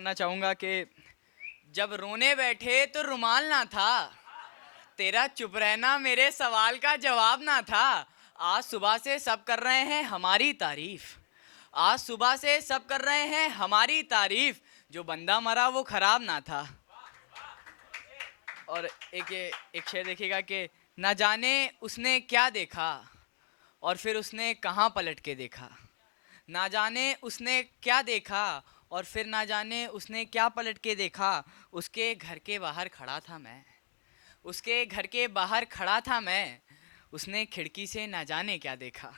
करना चाहूँगा कि जब रोने बैठे तो रुमाल ना था, तेरा चुप रहना मेरे सवाल का जवाब ना था। आज सुबह से सब कर रहे हैं हमारी तारीफ, आज सुबह से सब कर रहे हैं हमारी तारीफ, जो बंदा मरा वो खराब ना था। और एक शेर देखिएगा कि ना जाने उसने क्या देखा और फिर उसने कहाँ पलट के देखा। ना जाने उसने क्या देखा और फिर ना जाने उसने क्या पलट के देखा। उसके घर के बाहर खड़ा था मैं, उसके घर के बाहर खड़ा था मैं, उसने खिड़की से ना जाने क्या देखा।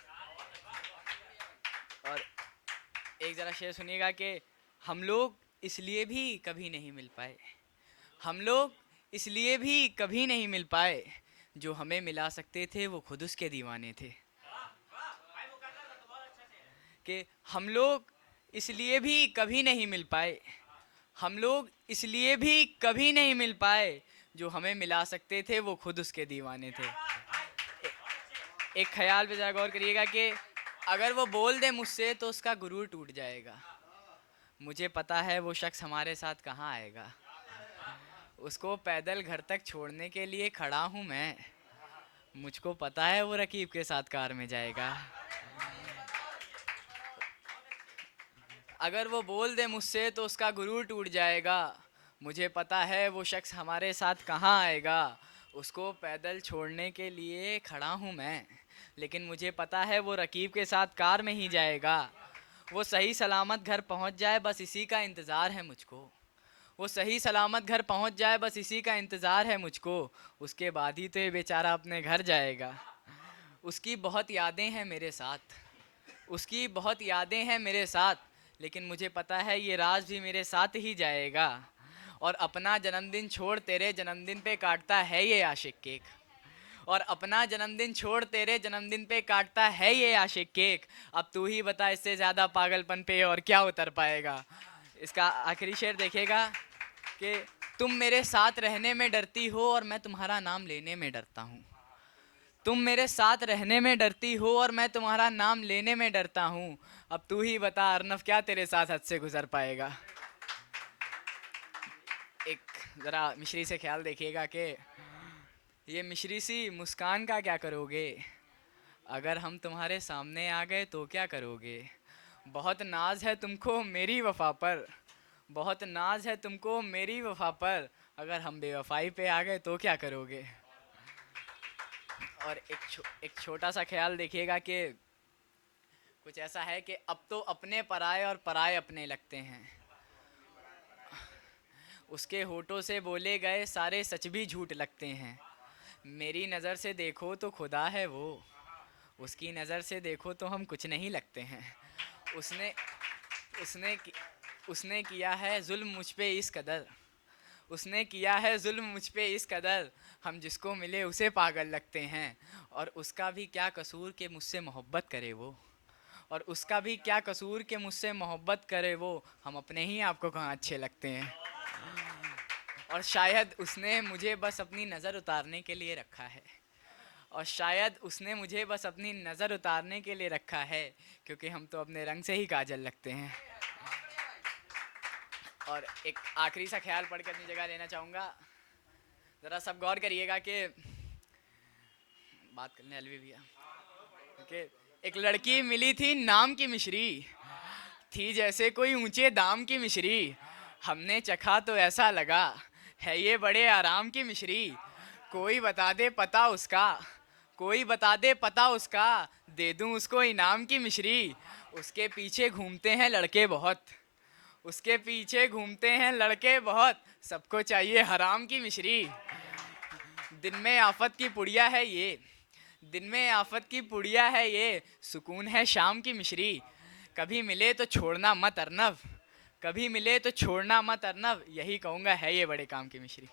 और एक ज़रा शेर सुनिएगा कि हम लोग इसलिए भी कभी नहीं मिल पाए, हम लोग इसलिए भी कभी नहीं मिल पाए, जो हमें मिला सकते थे वो खुद उसके दीवाने थे। कि हम लोग इसलिए भी कभी नहीं मिल पाए, हम लोग इसलिए भी कभी नहीं मिल पाए, जो हमें मिला सकते थे वो खुद उसके दीवाने थे। एक ख्याल पे ज़रा गौर करिएगा कि अगर वो बोल दे मुझसे तो उसका गुरूर टूट जाएगा। मुझे पता है वो शख्स हमारे साथ कहाँ आएगा, उसको पैदल घर तक छोड़ने के लिए खड़ा हूँ मैं, मुझको पता है वो रकीब के साथ कार में जाएगा। अगर वो बोल दे मुझसे तो उसका गुरूर टूट जाएगा, मुझे पता है वो शख्स हमारे साथ कहाँ आएगा, उसको पैदल छोड़ने के लिए खड़ा हूँ मैं, लेकिन मुझे पता है वो रकीब के साथ कार में ही जाएगा। वो सही सलामत घर पहुँच जाए बस इसी का इंतज़ार है मुझको, वो सही सलामत घर पहुँच जाए बस इसी का इंतज़ार है मुझको, उसके बाद ही तो ये बेचारा अपने घर जाएगा। उसकी बहुत यादें हैं मेरे साथ, उसकी बहुत यादें हैं मेरे साथ, लेकिन मुझे पता है ये राज भी मेरे साथ ही जाएगा। और अपना जन्मदिन छोड़ तेरे जन्मदिन पे काटता है ये आशिक केक, और अपना जन्मदिन छोड़ तेरे जन्मदिन पे काटता है ये आशिक केक। अब तू ही बता इससे ज़्यादा पागलपन पे और क्या उतर पाएगा। इसका आखिरी शेर देखिएगा कि तुम मेरे साथ रहने में डरती हो और मैं तुम्हारा नाम लेने में डरता हूँ, तुम मेरे साथ रहने में डरती हो और मैं तुम्हारा नाम लेने में डरता हूँ। अब तू ही बता अर्नव क्या तेरे साथ हद से गुजर पाएगा। एक ज़रा मिश्री से ख्याल देखिएगा कि ये मिश्री सी मुस्कान का क्या करोगे, अगर हम तुम्हारे सामने आ गए तो क्या करोगे। बहुत नाज है तुमको मेरी वफ़ा पर, बहुत नाज है तुमको मेरी वफ़ा पर, अगर हम बेवफाई पे आ गए तो क्या करोगे। और एक छोटा सा ख्याल देखिएगा कि कुछ ऐसा है कि अब तो अपने पराए और पराए अपने लगते हैं, उसके होठों से बोले गए सारे सच भी झूठ लगते हैं। मेरी नज़र से देखो तो खुदा है वो, उसकी नज़र से देखो तो हम कुछ नहीं लगते हैं। उसने उसने उसने किया है जुल्म मुझ पे इस कदर, उसने किया है जुल्म मुझ पे इस कदर, हम जिसको मिले उसे पागल लगते हैं। और उसका भी क्या कसूर कि मुझसे मोहब्बत करे वो, और उसका भी क्या कसूर कि मुझसे मोहब्बत करे वो, हम अपने ही आप को कहाँ अच्छे लगते हैं। और शायद उसने मुझे बस अपनी नज़र उतारने के लिए रखा है, और शायद उसने मुझे बस अपनी नज़र उतारने के लिए रखा है, क्योंकि हम तो अपने रंग से ही काजल लगते हैं। और एक आखिरी सा ख्याल पढ़ के अपनी जगह लेना चाहूँगा। ज़रा सब गौर करिएगा कि बात करने अलवी भैया कि एक लड़की मिली थी नाम की मिश्री, थी जैसे कोई ऊंचे दाम की मिश्री, हमने चखा तो ऐसा लगा है ये बड़े आराम की मिश्री। कोई बता दे पता उसका, कोई बता दे पता उसका, दे दूं उसको इनाम की मिश्री। उसके पीछे घूमते हैं लड़के बहुत, उसके पीछे घूमते हैं लड़के बहुत, सबको चाहिए हराम की मिश्री। दिन में आफत की पुड़िया है ये, दिन में आफत की पुड़िया है ये, सुकून है शाम की मिश्री। कभी मिले तो छोड़ना मत अरनव, कभी मिले तो छोड़ना मत अरनव, यही कहूँगा है ये बड़े काम की मिश्री।